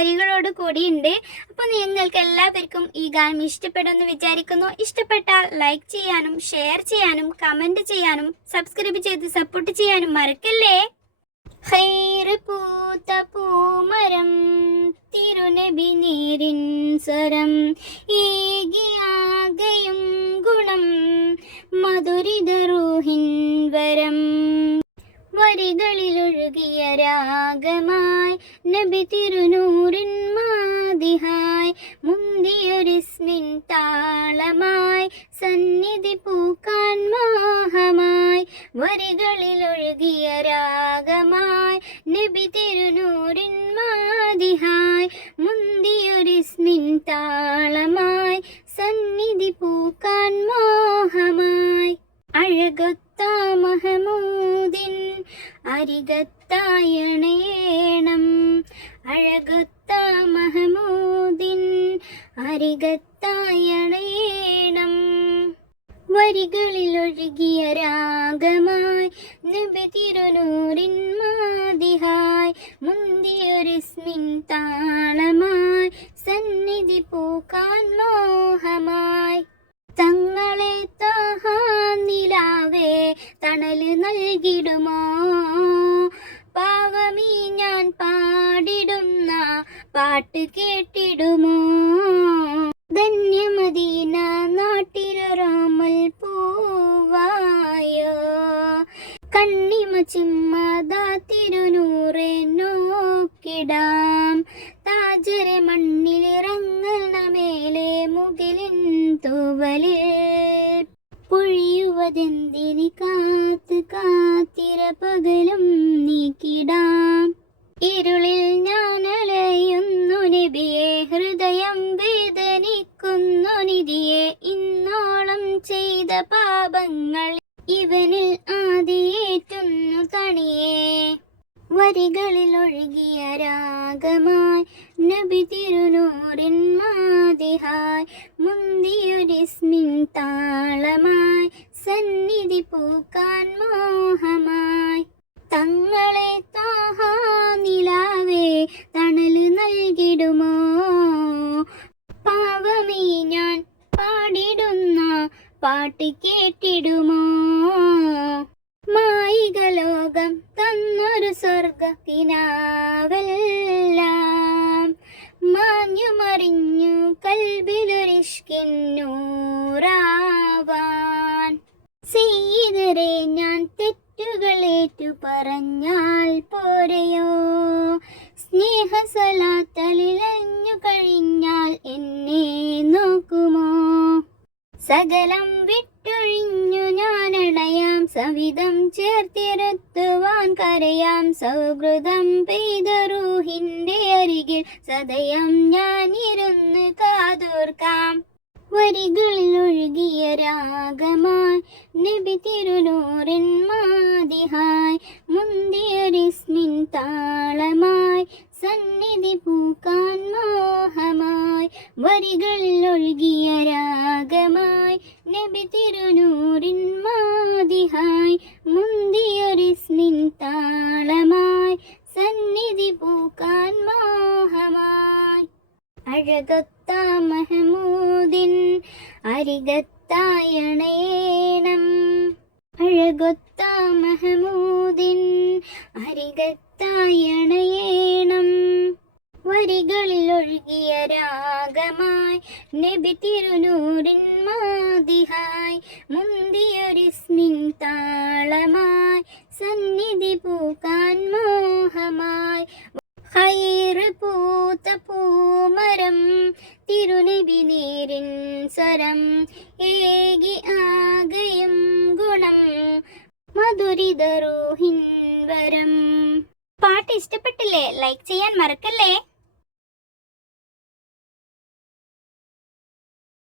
വരികളോട് കൂടിയുണ്ട്. അപ്പോൾ നിങ്ങൾക്ക് എല്ലാവർക്കും ഈ ഗാനം ഇഷ്ടപ്പെടുമെന്ന് വിചാരിക്കുന്നു. ഇഷ്ടപ്പെട്ടാൽ ലൈക്ക് ചെയ്യാനും ഷെയർ ചെയ്യാനും കമൻറ്റ് ചെയ്യാനും സബ്സ്ക്രൈബ് ചെയ്ത് സപ്പോർട്ട് ചെയ്യാനും മറക്കല്ലേ. ഖൈറ് പൂത്ത പൂമരം തിരുനബി നീരിൻ സ്വരം ഏകിയാകയും ഗുണം മധുരിത റൂഹിൻ വരം വരികളിലൊഴുകിയ രാഗമായി നബി തിരുനൂറിൻ മാതിഹായ് മുന്തിയൊരിസ്മിൻ താളമായി സന്നിധി പൂക്കാൻ മോഹമായി വരികളിലൊഴുകിയ രാഗമായി നബി തിരുനൂറിൻ മാതിഹായ് മുന്തിയൊരിസ്മിൻ താളമായി സന്നിധി പൂക്കാൻ മോഹമായി അഴകൊത്ത മഹമൂദിൻ അരികത്തായണേണം അഴകൊത്ത മഹമൂദിൻ അരികത്തായണേണം വരികളിലൊഴുകിയ രാഗമായി നബി തിരുനൂറിൻ മാതിഹായ് മുന്തിയൊരിസ്മിൻ താളമായി സന്നിധി പൂക്കാൻ മോഹമായി തങ്ങളെ താഹാനിലാവേ തണല് നൽകിടുമോ പാവമീ ഞാൻ പാടിടുന്ന പാട്ട് കേട്ടിടുമോ ധന്യമദീന നാട്ടിലൊരാമൽ പൂവായോ കണ്ണിമ ചിമ്മതാ തിരുനൂറെ നോക്കിടാം താജരെ മണ്ണിലിറങ്ങുന്ന മേലെ മുകിലിൻ തൂവലിൽ പൊഴിയുവതെന്തിനി കാത്ത് കാത്തിര പകലും നീക്കിടാം ഇരുളിൽ ഞാൻ അലയുന്നു നബിയെ ഹൃദയം വേദനിക്കുന്നു നിധിയെ ഇന്നോളം ചെയ്ത പാപങ്ങൾ ഇവനിൽ ആദിയേറ്റുന്നു തണിയേ വരികളിലൊഴുകിയ രാഗമായി നബി തിരുനൂറിൻ മാതിഹായ് മുന്തിയൊരിസ്മിൻ താളമായി സന്നിധി പൂക്കാൻ മോഹമായി തങ്ങളെ താഹാനിലാവേ തണല് നൽകിടുമോ പാവമീ ഞാൻ പാടിടുന്ന പാട്ട് കേട്ടിടുമോ മായിക ലോകം തന്നൊരു സ്വർഗക്കിനാവെല്ലാം മാഞ്ഞുമറിഞ്ഞു കൽബിലൊരിഷ്കിന്നൂറാവാൻ സയ്യിദരെ ഞാൻ തെറ്റുകളേറ്റു പറഞ്ഞാൽ പോരെയോ സ്നേഹസലാത്തലിലഞ്ഞു കഴിഞ്ഞാൽ എന്നെ നോക്കുമോ സകലം വിട്ടൊഴിഞ്ഞു ഞാനണയാം സവിധം ചേർത്തിരുത്തുവാൻ കരയാം സൗഹൃദം പെയ്ത റൂഹിന്റെ അരികിൽ സദയം ഞാനിരുന്ന് കാതോർക്കാം വരികളിലൊഴുകിയ രാഗമായി നബി തിരുനൂറിൻ മാതിഹായ് മുന്തിയൊരിസ്മിൻ താളമായി സന്നിധി പൂക്കാൻ മോഹമായി വരികളിലൊഴുകിയ രാഗമായി നബി തിരുനൂറിൻ മാതിഹായ് മുന്തിയൊരിസ്മിൻ താളമായി സന്നിധി പൂക്കാൻ മോഹമായി അഴകൊത്ത മഹമൂദിൻ അരികത്തായണേണം അഴകൊത്ത മഹമൂദിൻ അരികത്തായണേണം വരികളിലൊഴുകിയ രാഗമായി നബി തിരുനൂറിൻ മാതിഹായ് മുന്തിയൊരിസ്മിൻ താളമായി സന്നിധി പൂക്കാൻ മോഹമായി ഖൈറ് പൂത്ത പൂമരം തിരുനബി നീരിൻ സ്വരം ഏകി ആകയും ഗുണം മധുരിത റൂഹിൻ വരം. പാട്ട് ഇഷ്ടപ്പെട്ടില്ലേ? ലൈക്ക് ചെയ്യാൻ മറക്കല്ലേ.